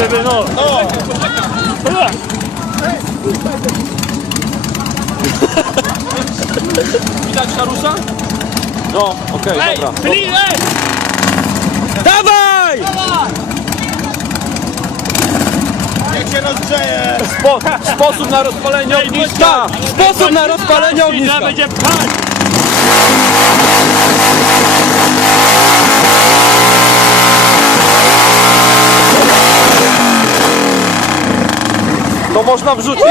Żeby no. Widać Harusa? No, okej, dobra. Dawaj! Jak się rozgrzeje! Sposób na rozpalenie ogniska! Sposób na rozpalenie ogniska! Będzie pchać! To można wrzucić!